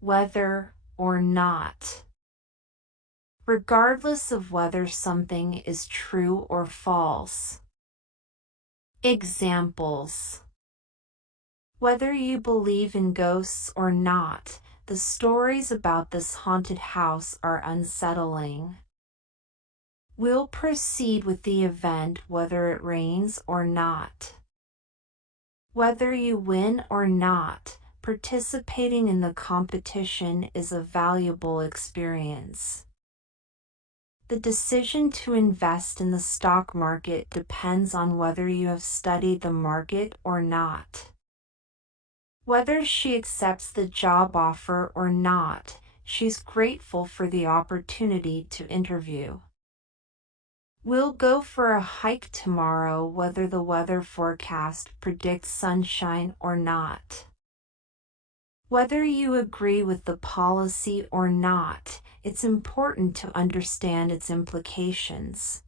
whether or not. Regardless of whether something is true or false. Examples. Whether you believe in ghosts or not, the stories about this haunted house are unsettling. We'll proceed with the event whether it rains or not. Whether you win or not, participating in the competition is a valuable experience. The decision to invest in the stock market depends on whether you have studied the market or not. Whether she accepts the job offer or not, she's grateful for the opportunity to interview. We'll go for a hike tomorrow whether the weather forecast predicts sunshine or not. Whether you agree with the policy or not, it's important to understand its implications.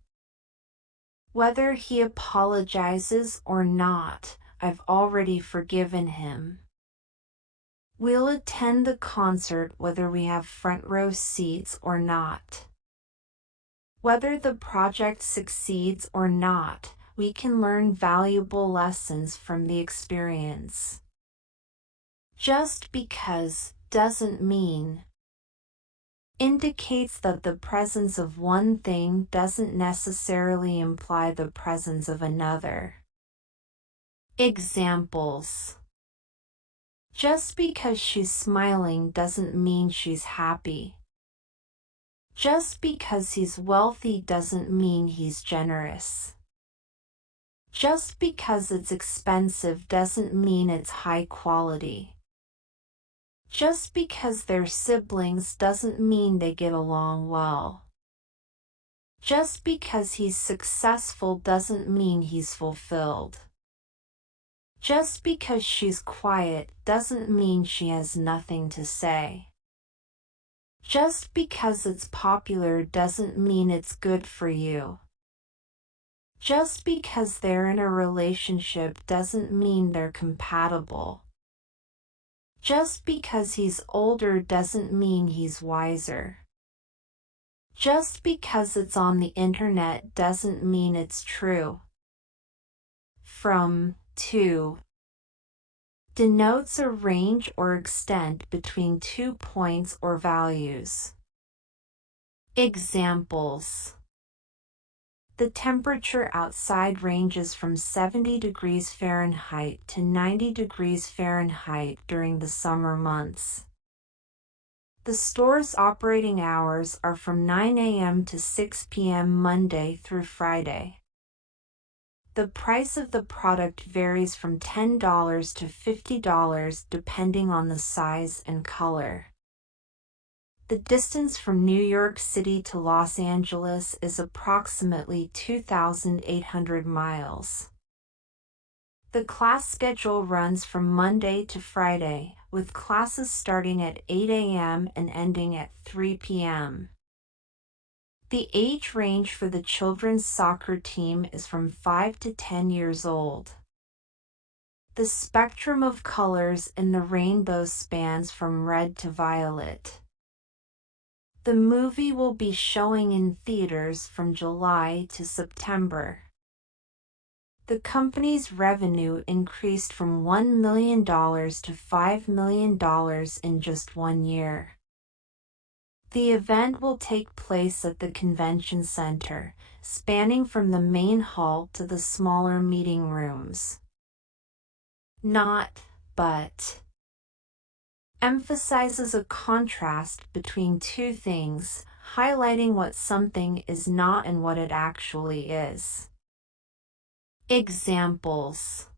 Whether he apologizes or not, I've already forgiven him. We'll attend the concert whether we have front row seats or not. Whether the project succeeds or not, we can learn valuable lessons from the experience. Just because doesn't mean. Indicates that the presence of one thing doesn't necessarily imply the presence of another. Examples. Just because she's smiling doesn't mean she's happy. Just because he's wealthy doesn't mean he's generous. Just because it's expensive doesn't mean it's high quality. Just because they're siblings doesn't mean they get along well. Just because he's successful doesn't mean he's fulfilled. Just because she's quiet doesn't mean she has nothing to say. Just because it's popular doesn't mean it's good for you. Just because they're in a relationship doesn't mean they're compatible. Just because he's older doesn't mean he's wiser. Just because it's on the internet doesn't mean it's true. From, to. Denotes a range or extent between 2 points or values. Examples. The temperature outside ranges from 70 degrees Fahrenheit to 90 degrees Fahrenheit during the summer months. The store's operating hours are from 9 a.m. to 6 p.m. Monday through Friday. The price of the product varies from $10 to $50 depending on the size and color. The distance from New York City to Los Angeles is approximately 2,800 miles. The class schedule runs from Monday to Friday, with classes starting at 8 a.m. and ending at 3 p.m. The age range for the children's soccer team is from 5 to 10 years old. The spectrum of colors in the rainbow spans from red to violet. The movie will be showing in theaters from July to September. The company's revenue increased from $1 million to $5 million in just 1 year. The event will take place at the convention center, spanning from the main hall to the smaller meeting rooms. Not, but. Emphasizes a contrast between two things, highlighting what something is not and what it actually is. Examples.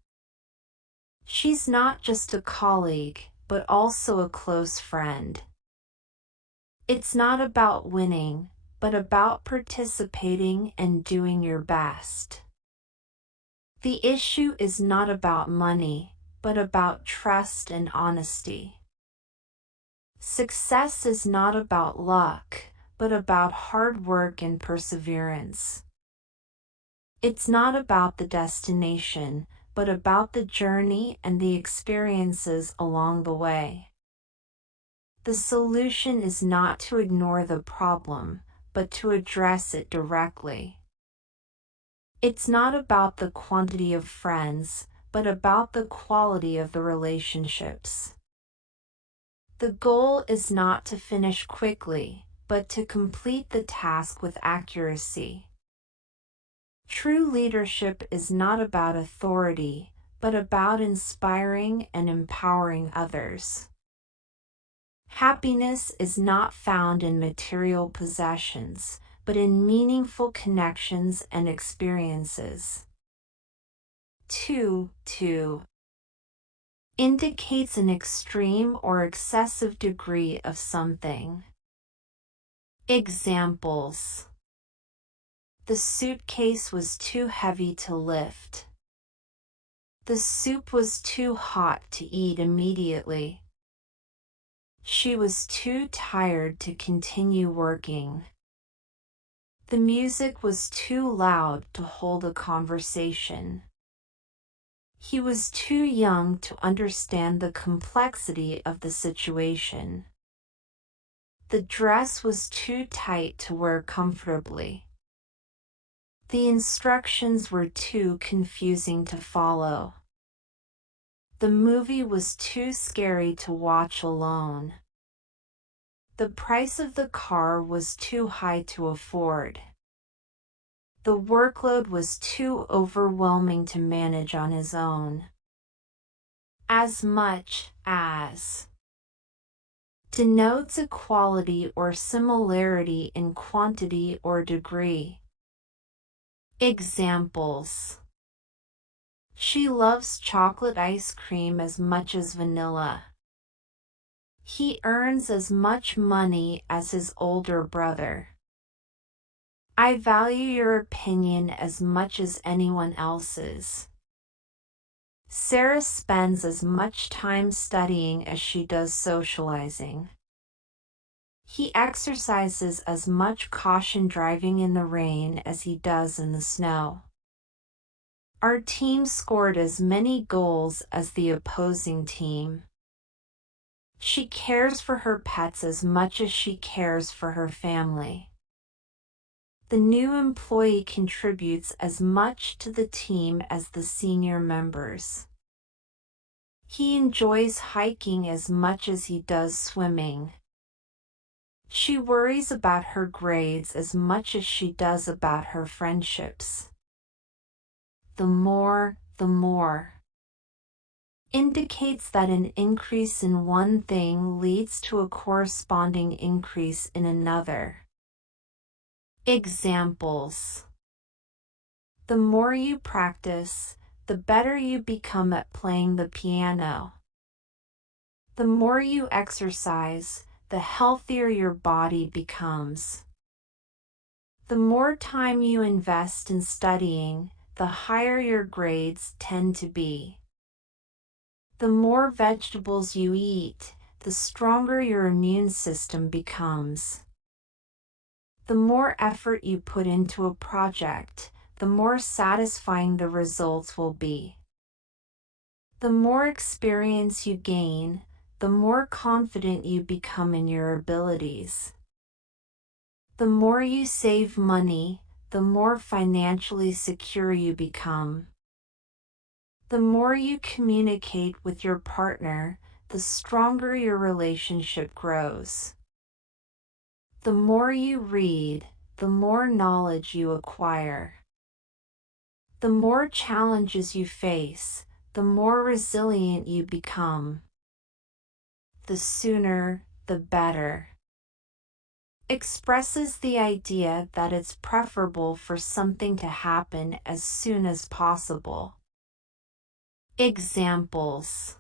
She's not just a colleague, but also a close friend. It's not about winning, but about participating and doing your best. The issue is not about money, but about trust and honesty. Success is not about luck, but about hard work and perseverance. It's not about the destination, but about the journey and the experiences along the way. The solution is not to ignore the problem, but to address it directly. It's not about the quantity of friends, but about the quality of the relationships. The goal is not to finish quickly, but to complete the task with accuracy. True leadership is not about authority, but about inspiring and empowering others. Happiness is not found in material possessions, but in meaningful connections and experiences. 2. Indicates an extreme or excessive degree of something. Examples: the suitcase was too heavy to lift. The soup was too hot to eat immediately. She was too tired to continue working. The music was too loud to hold a conversation. He was too young to understand the complexity of the situation. The dress was too tight to wear comfortably. The instructions were too confusing to follow. The movie was too scary to watch alone. The price of the car was too high to afford. The workload was too overwhelming to manage on his own. As much as denotes equality or similarity in quantity or degree. Examples: she loves chocolate ice cream as much as vanilla. He earns as much money as his older brother. I value your opinion as much as anyone else's. Sarah spends as much time studying as she does socializing. He exercises as much caution driving in the rain as he does in the snow. Our team scored as many goals as the opposing team. She cares for her pets as much as she cares for her family. The new employee contributes as much to the team as the senior members. He enjoys hiking as much as he does swimming. She worries about her grades as much as she does about her friendships. The more, the more. Indicates that an increase in one thing leads to a corresponding increase in another. Examples: the more you practice, the better you become at playing the piano. The more you exercise, the healthier your body becomes. The more time you invest in studying, the higher your grades tend to be. The more vegetables you eat, the stronger your immune system becomes. The more effort you put into a project, the more satisfying the results will be. The more experience you gain, the more confident you become in your abilities. The more you save money, the more financially secure you become. The more you communicate with your partner, the stronger your relationship grows. The more you read, the more knowledge you acquire. The more challenges you face, the more resilient you become. The sooner, the better. Expresses the idea that it's preferable for something to happen as soon as possible. Examples: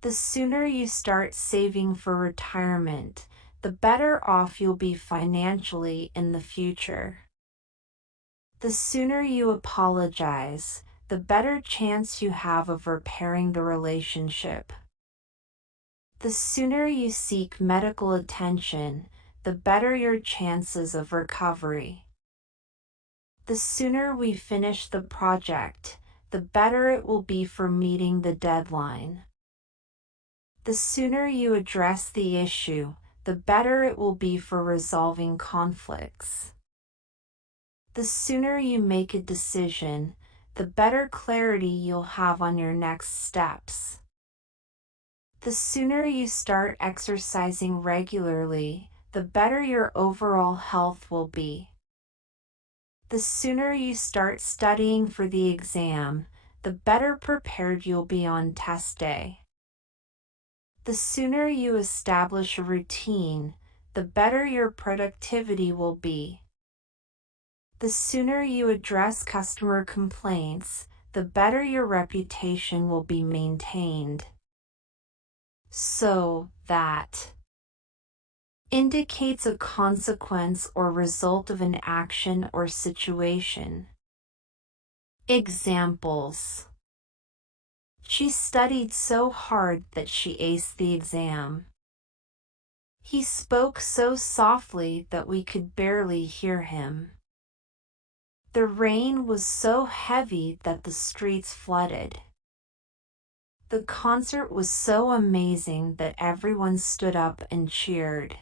the sooner you start saving for retirement, the better off you'll be financially in the future. The sooner you apologize, the better chance you have of repairing the relationship. The sooner you seek medical attention, the better your chances of recovery. The sooner we finish the project, the better it will be for meeting the deadline. The sooner you address the issue, the better it will be for resolving conflicts. The sooner you make a decision, the better clarity you'll have on your next steps. The sooner you start exercising regularly, the better your overall health will be. The sooner you start studying for the exam, the better prepared you'll be on test day. The sooner you establish a routine, the better your productivity will be. The sooner you address customer complaints, the better your reputation will be maintained. So that indicates a consequence or result of an action or situation. Examples: she studied so hard that she aced the exam. He spoke so softly that we could barely hear him. The rain was so heavy that the streets flooded. The concert was so amazing that everyone stood up and cheered.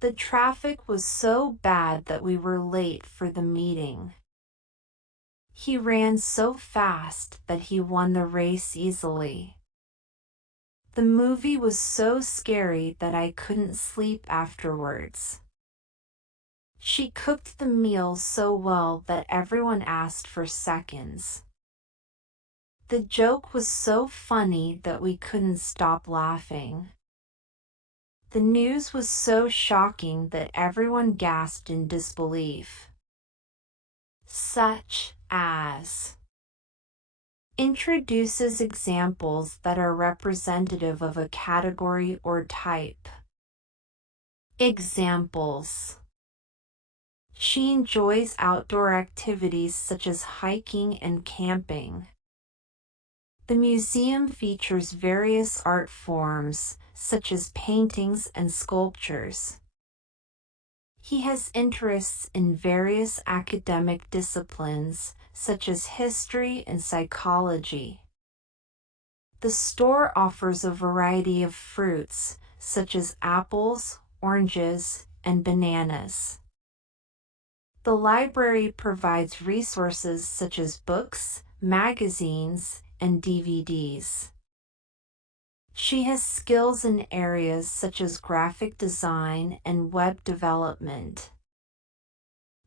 The traffic was so bad that we were late for the meeting. He ran so fast that he won the race easily. The movie was so scary that I couldn't sleep afterwards. She cooked the meal so well that everyone asked for seconds. The joke was so funny that we couldn't stop laughing. The news was so shocking that everyone gasped in disbelief. Such as introduces examples that are representative of a category or type. Examples: she enjoys outdoor activities such as hiking and camping. The museum features various art forms, such as paintings and sculptures. He has interests in various academic disciplines, such as history and psychology. The store offers a variety of fruits, such as apples, oranges, and bananas. The library provides resources such as books, magazines, and DVDs. She has skills in areas such as graphic design and web development.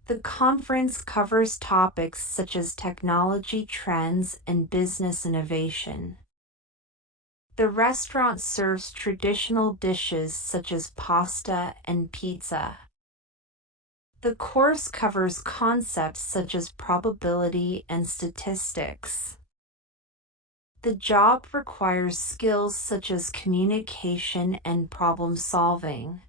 The conference covers topics such as technology trends and business innovation. The restaurant serves traditional dishes such as pasta and pizza. The course covers concepts such as probability and statistics. The job requires skills such as communication and problem solving.